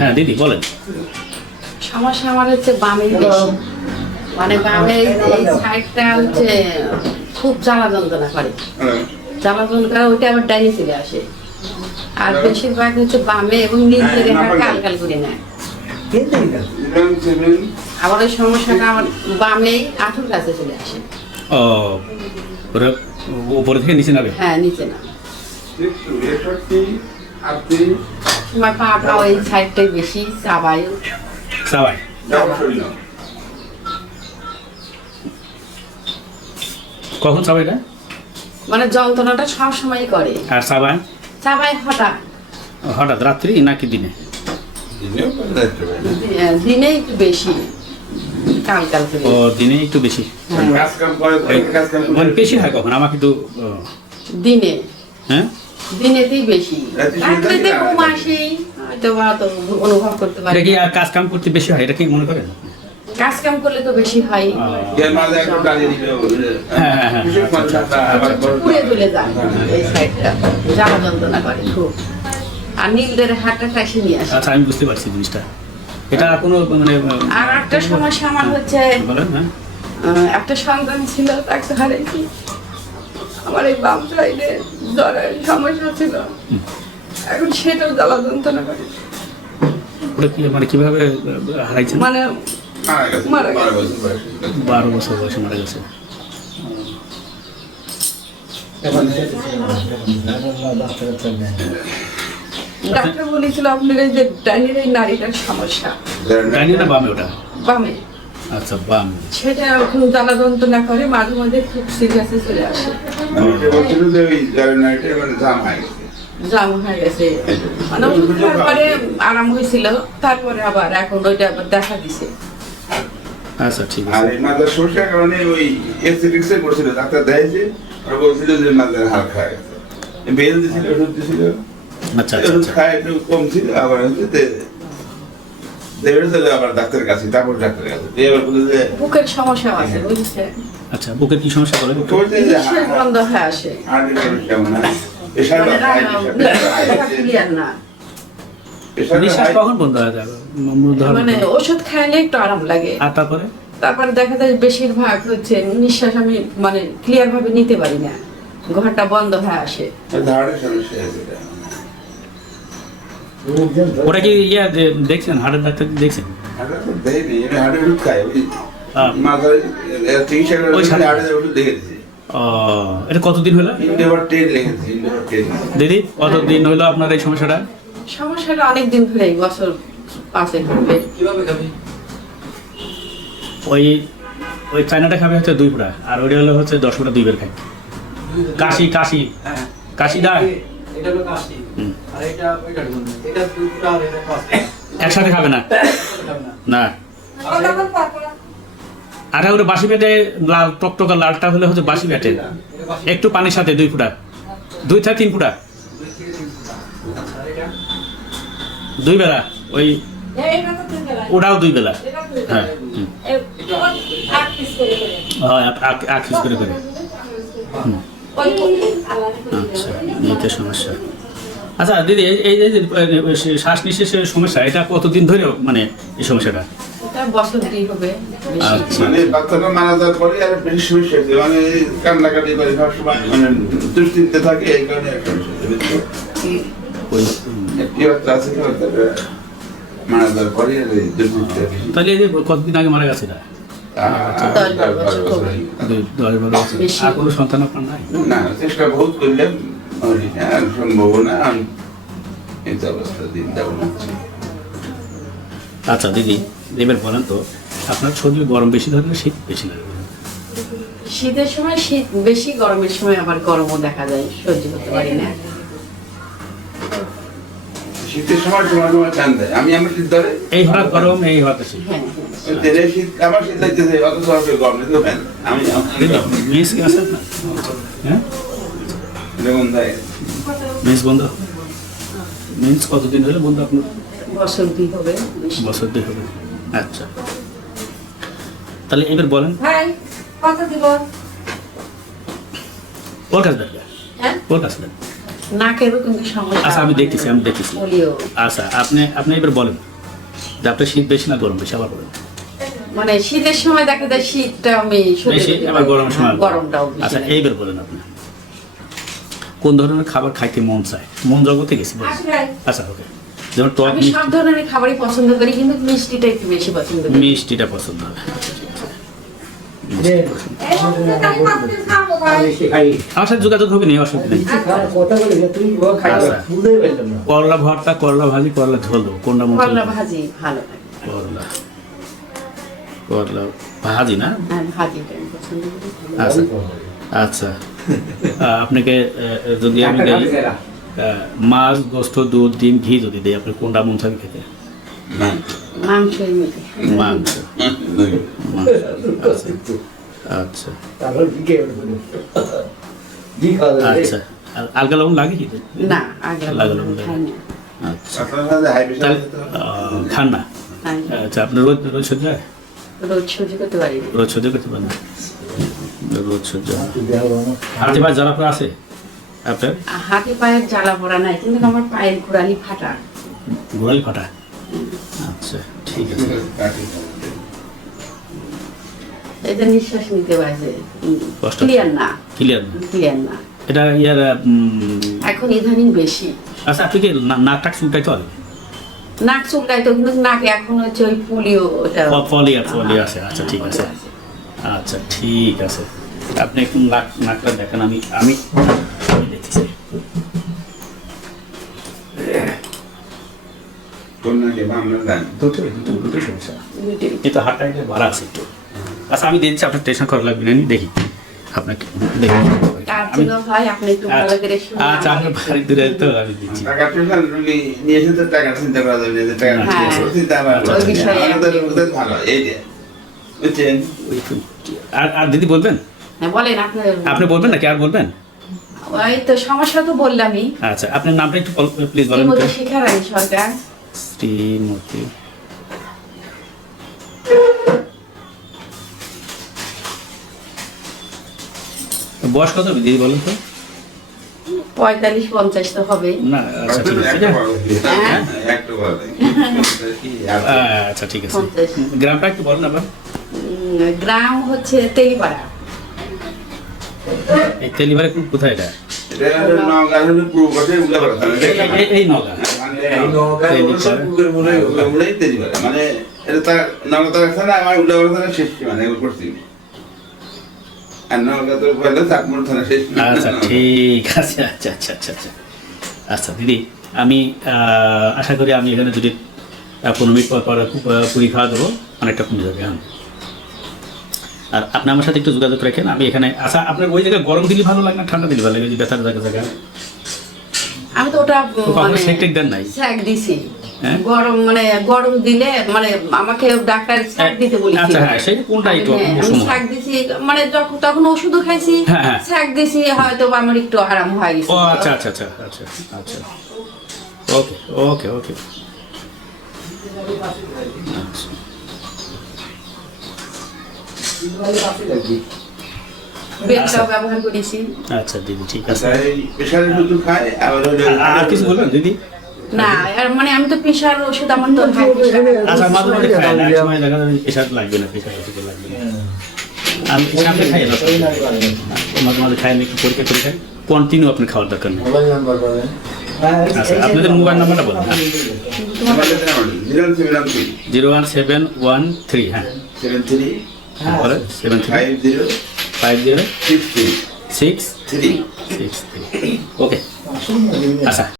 হ্যাঁ দিদি বলেন। সমস্যা আমার হচ্ছে বামের বেশি, মানে বামের এই সাইডটা হচ্ছে খুব জ্বালা যন্ত্রণা করে, জ্বালা যন্ত্রণা ওইটা আবার ডাইনে চলে আসে, আর বেশিরভাগ হচ্ছে বামে এবং নিচে রেখা কাল কাল করে নেয়। আবার ওই সমস্যাটা আমার বামে আঁঠুর কাছে চলে আসে। ও ওরা উপরে থেকে নিচে নামে? হ্যাঁ নিচে না, তোমার পাটা ওই সাইডটাই বেশি চাবাই। সবাই কখন সবাইটা মানে যন্ত্রণাটা সব সময় করে। আর সবাই চাবাই হঠাৎ হঠাৎ রাত্রি নাকি দিনে? দিনে একটু বেশি কাল কাল করে। ও দিনে একটু বেশি। মানে বেশি হয় কখন? আমাকে তো দিনে, হ্যাঁ দিনেতেই বেশি, রাত্রিতে ঘুম আসে হয়তো বা তো অনুভব করতে পারি। এটা কি আর কাজ কাম করতে বেশি হয়, এটা কি মনে করেন? কাজ কাম করলে তো বেশি হয়, হ্যাঁ হ্যাঁ হ্যাঁ পুড়ে তুলে যায় এই সাইডটা, জ্বালা যন্ত্রণা করে খুব, আর নীলদের হাতটা টাইসে নিয়ে আসে। আচ্ছা আমি বুঝতে পারছি জিনিসটা। এটা কোনো মানে আর একটা সমস্যা আমার হচ্ছে, বলেন। হ্যাঁ একটা সন্তান ছিল তাকে হারাইছি। আমার এই বাম সাইডে জ্বরের সমস্যা ছিল, এখন সেটাও জ্বালা যন্ত্রণা করে। ওটা কি মানে কিভাবে হারাইছেন? মানে মারা গেছে 12 বছর বয়সে মারা গেছে। ডাক্তার বলেছিল আপনার এই যে ডাইনের এই নারীটার সমস্যা। ডাইনি না বামে? ওটা বামে। আচ্ছা বামে। সেটা এখন জ্বালা যন্ত্রণা করে, মাঝে মাঝে খুব সিরিয়াসে চলে আসে, জাম হয়ে গেছে। মানে ওষুধ খাওয়ার পরে আরাম হয়েছিল, তারপরে আবার এখন ওইটা আবার দেখা দিছে। আচ্ছা ঠিক আর আছে। এই মাদার সমস্যার কারণে ওই এক্সিডিক্সে করছিল, ডাক্তার দেখাইছে, ওরা বলছিল যে মাদার হাড় খায় গেছে, বেল দিছিল, ওষুধ দিছিল, আচ্ছা ওষুধ আচ্ছা খায় একটু কম ছিল, আবার হচ্ছে দেবের চলে আবার ডাক্তারের কাছে, তারপর ডাক্তারের কাছে এবার বলে যে বুকের সমস্যা আছে বুঝছে, আচ্ছা বুকের কি সমস্যা করে? বলছে যে নিঃশ্বাস বন্ধ হয়ে আসে, হার্টের সমস্যা মনে হয়, প্রেশার ক্লিয়ার না। নিঃশ্বাস কখন বন্ধ হয়ে যাবে? মানে ওষুধ খাইলে একটু আরাম লাগে, আর তারপরে তারপরে দেখা যায় বেশিরভাগ হচ্ছে নিঃশ্বাস আমি মানে ক্লিয়ার ভাবে নিতে পারি না, ঘরটা বন্ধ হয়ে আসে। হার্টের সমস্যা আছে। ওটা কি ইয়া দেখছেন, হার্টের ডাক্তার দেখছেন? হার্টের তো দেয়নি, আমি হার্টের ওষুধ খাই, ওই হ্যাঁ। মাথার চিকিৎসা করে ওই সাথে- হার্টের ওষুধ দেখে দিয়েছি, ও এটা কতদিন হলো ইন্ডোভার 10 লিখেছি, ইন্ডোভার 10। দিদি? কতদিন হলো আপনার এই সমস্যাটা? সমস্যাটা অনেক দিন ধরে, বছর 5 হবে। ওই ওই চায়নাটা খাবে হচ্ছে 2 ফুটা, আর ওইটা হলো হচ্ছে 10 ফুটা 2 বের খায়। কাশি কাশি কাশি দেয় এটা হলো কাশি, হুম। আর এটা ওইটার জন্য, এটা 2 ফুট আর এটা 5 ফুট। একসাথে খাবে না খাবে না। না। আর ওটা বাসি পেটে লাল টকটকা লালটা হলে হচ্ছে বাসি পেটে, একটু পানির সাথে 2 ফুটা, 2 থেকে 3 ফুটা 2 থেকে 3 ফুট। আচ্ছা, আর এটা 2 বেলা, ওই ওটাও 2 বেলা। হ্যাঁ হুম। হ্যাঁ আখ হিস করে করে। হুম। আচ্ছা নিতে সমস্যা। আচ্ছা দিদি এই যে শ্বাস নিঃশ্বাসের সমস্যা, এটা কতদিন ধরে মানে এই সমস্যাটা? এটা বছর 2 হবে বেশি। আচ্ছা মানে বাচ্চাটা মারা যাওয়ার পরে আর বেশি সমস্যা হয়েছে, মানে কান্নাকাটি করে সবসময় মানে দুশ্চিন্তে থাকে, এই কারণে একটা সমস্যা হয়েছে। ওই একটি বাচ্চা আছে তো, বাচ্চাটা মারা যাওয়ার পরে আর এই দুশ্চিন্তে বেশি। তাহলে এই যে কতদিন আগে মারা গেছে এটা? 10 বছর হবে। 10-12 বছর। বেশি। আর কোনো সন্তান আপনার নাই? না, চেষ্টা বহুত করলাম, হয়নি না, আর সম্ভব না, আমি এই তো অবস্থা দিন যাবো না। আচ্ছা দিদি এবার বলেন তো, আপনার শরীর গরম বেশি ধরে না শীত বেশি লাগে? শীতের সময় শীত বেশি, গরমের সময় আবার গরমও দেখা যায়, সহ্য করতে পারি না। শীতের সময় সময় সময় টান দেয়, আমি আমার শীত ধরে, এই হঠাৎ গরম এই হঠাৎ শীত। হ্যাঁ তেরে শীত, আমার শীত লাগতেছে, অত সহজে গরম নিতে পারেন, আমি মেস কি আছে আপনার? হ্যাঁ যেমন দেয় মেস বন্ধ? মেন্স কতদিন হলে বন্ধ আপনার? বছর 2 হবে বেশি। বছর 2 হবে। আচ্ছা তাহলে এবার বলেন ভাই কত দিব? ওর কাছে দেন, হ্যাঁ ওর কাছে দেন। নাকেরও কিন্তু সমস্যা। আচ্ছা আমি দেখতেছি পোলিও। আচ্ছা আপনি এবার বলেন যে আপনার শীত বেশি না গরম বেশি, আবার বলেন। মানে শীতের সময় দেখা যায় শীতটা আমি সহ্য বেশি, করতে আবার পারি। গরমের সময় গরমটাও বেশি আচ্ছা, লাগে। এইবার বলেন আপনি কোন ধরনের খাবার খাইতে মন চায়, মন জগতে গেছি বলেন। আচ্ছা ওকে, যেমন টক আমি সব ধরনের খাবারই পছন্দ করি, কিন্তু মিষ্টিটা একটু বেশি পছন্দ করি। মিষ্টিটা পছন্দ হবে। আমার সাথে যোগাযোগ হবে নেই, অসুবিধা নেই। আচ্ছা। করলা ভর্তা, করলা ভাজি, করলা ঝোল দেবো, কোনটা মন করলা চায়? ভাজি ভালো লাগে। করলা করলা ভাজি না? হ্যাঁ, ভাজিটা আমি পছন্দ করি। আচ্ছা আচ্ছা। আপনাকে যদি আমি দিই মাছ, গোস্ত, দুধ, ডিম, ঘি যদি দিই, আপনি কোনটা মন চাবে খেতে? মাংসই মিলে। মাংস। আচ্ছা আচ্ছা। আর আলগা লবণ লাগে কি? না, আগে লাগলো না। খাই না। আচ্ছা, আপনার সাথে হাই প্রেশার তাহলে খান না। খাই না। আচ্ছা, আপনার রোজ রোজ সহ্য হয়? রোজ সহ্য করতে পারি না। রোজ সহ্য করতে পারেন না? রোজ সহ্য হয়। হাতে পায়ে জ্বালা পোড়া আছে আপনার? হাতে পায়ের জ্বালা পড়া নাই, কিন্তু আমার পায়ের গোড়ালি ফাটা। গোড়ালি ফাটা? আচ্ছা ঠিক আছে। এটা নিঃশ্বাস নিতে পারছে কষ্ট ক্লিয়ার না, ক্লিয়ার না ক্লিয়ার না। এটা ইয়ার এখন ইদানিং বেশি আচ্ছা, আপনি কি নাকটা চুলটাই তো নাক চুলকায় তো, কিন্তু নাকে এখন হচ্ছে ওই পোলিও ওটা ফলি আছে? আচ্ছা ঠিক আছে, আচ্ছা ঠিক আছে। আপনি একটু নাকটা দেখেন, আমি আমি আমি দেখতেছি। কোন নাকি আপনার দেন দুটো সমস্যা, কিন্তু হাতটা একটু ভাড়া আছে একটু। আচ্ছা আমি দিচ্ছি, আপনার টেনশন করা লাগবে না, আমি দেখি আপনাকে দেখি। তার জন্য ভাই আপনি একটু ভালো করে শুনুন। আচ্ছা, আপনার বাড়ি দূরে তো আমি দিচ্ছি। টাকা প্রেশার রুগী নিয়ে এসে তো টাকা চিন্তা করা যাবে যে টাকা হ্যাঁ। চিন্তা করা ওই বিষয়ে আমাদের ভালো এই যে বুঝছেন। আর দিদি বলবেন? হ্যাঁ, বলেন আপনি বলবেন নাকি আর বলবেন? ওই তো সমস্যা তো বললামই। আচ্ছা, আপনার নামটা একটু প্লিজ বলেন। শ্রীমতী শিখা রানী সরকার। শ্রীমতী বয়স কত দিদি বলেন তো? 45-50 তো হবে। না আচ্ছা ঠিক আছে। হ্যাঁ। একটু বলে আচ্ছা ঠিক আছে। 50 গ্রামটা একটু বলেন আবার। গ্রাম হচ্ছে তেলিপাড়া। এই তেলিভারে কোথায় এটা? এটা হলো নওগাঁ হলো পূর্ব পাশে উল্লাপাড়া এই নগা। মানে এটা তার নওগাঁ তার থানা, আমার উল্লাপাড়া থানা শেষ মানে করছি। আর নওগাঁ তো পয়লা চাকমুর থানা শেষ। আচ্ছা ঠিক আছে। আচ্ছা আচ্ছা আচ্ছা আচ্ছা আচ্ছা দিদি, আমি আশা করি আমি এখানে যদি 15 মিনিট পর পুরি খাওয়া দেবো, অনেকটা কমে যাবে। হ্যাঁ, আর আপনি আমার সাথে একটু যোগাযোগ রাখেন, আমি এখানে। আচ্ছা, আপনার ওই জায়গায় গরম দিলে ভালো লাগে না ঠান্ডা দিলে ভালো লাগে? যে ব্যথার জায়গা আমি তো ওটা মানে সেক টেক দেন নাই? স্যাক দিছি। হ্যাঁ? গরম দিলে মানে আমাকে ডাক্তার স্যাক দিতে বলেছিল। আচ্ছা হ্যাঁ, সেটা কোনটা একটু আমি স্যাক দিছি, মানে তখন ওষুধও খাইছি, হ্যাঁ, হ্যাঁ। স্যাক দিছি, হয়তো আমার একটু আরাম হয়ে গেছে। ও আচ্ছা আচ্ছা আচ্ছা আচ্ছা আচ্ছা ওকে ওকে ওকে আচ্ছা বেলটাও ব্যবহার করেছি। আচ্ছা দিদি ঠিক আছে। আচ্ছা এই প্রেশারের ওষুধ খায় আবার হলো আর কিছু বলবেন দিদি? না, আর মানে আমি তো প্রেশার ওষুধ, আমার তো হাই প্রেশার। আচ্ছা, মাঝে মাঝে খাই না, এক সময় দেখা যাবে প্রেশার লাগবে না, প্রেশার ওষুধ লাগবে না। আমি সামনে খাই না, মাঝে মাঝে খাই না, একটু পরীক্ষা করে খাই। কন্টিনিউ আপনি খাওয়ার দরকার নেই। আচ্ছা, আপনাদের মোবাইল নাম্বারটা বলুন। হ্যাঁ, 01713 হ্যাঁ 73 50 63 ওকে আচ্ছা।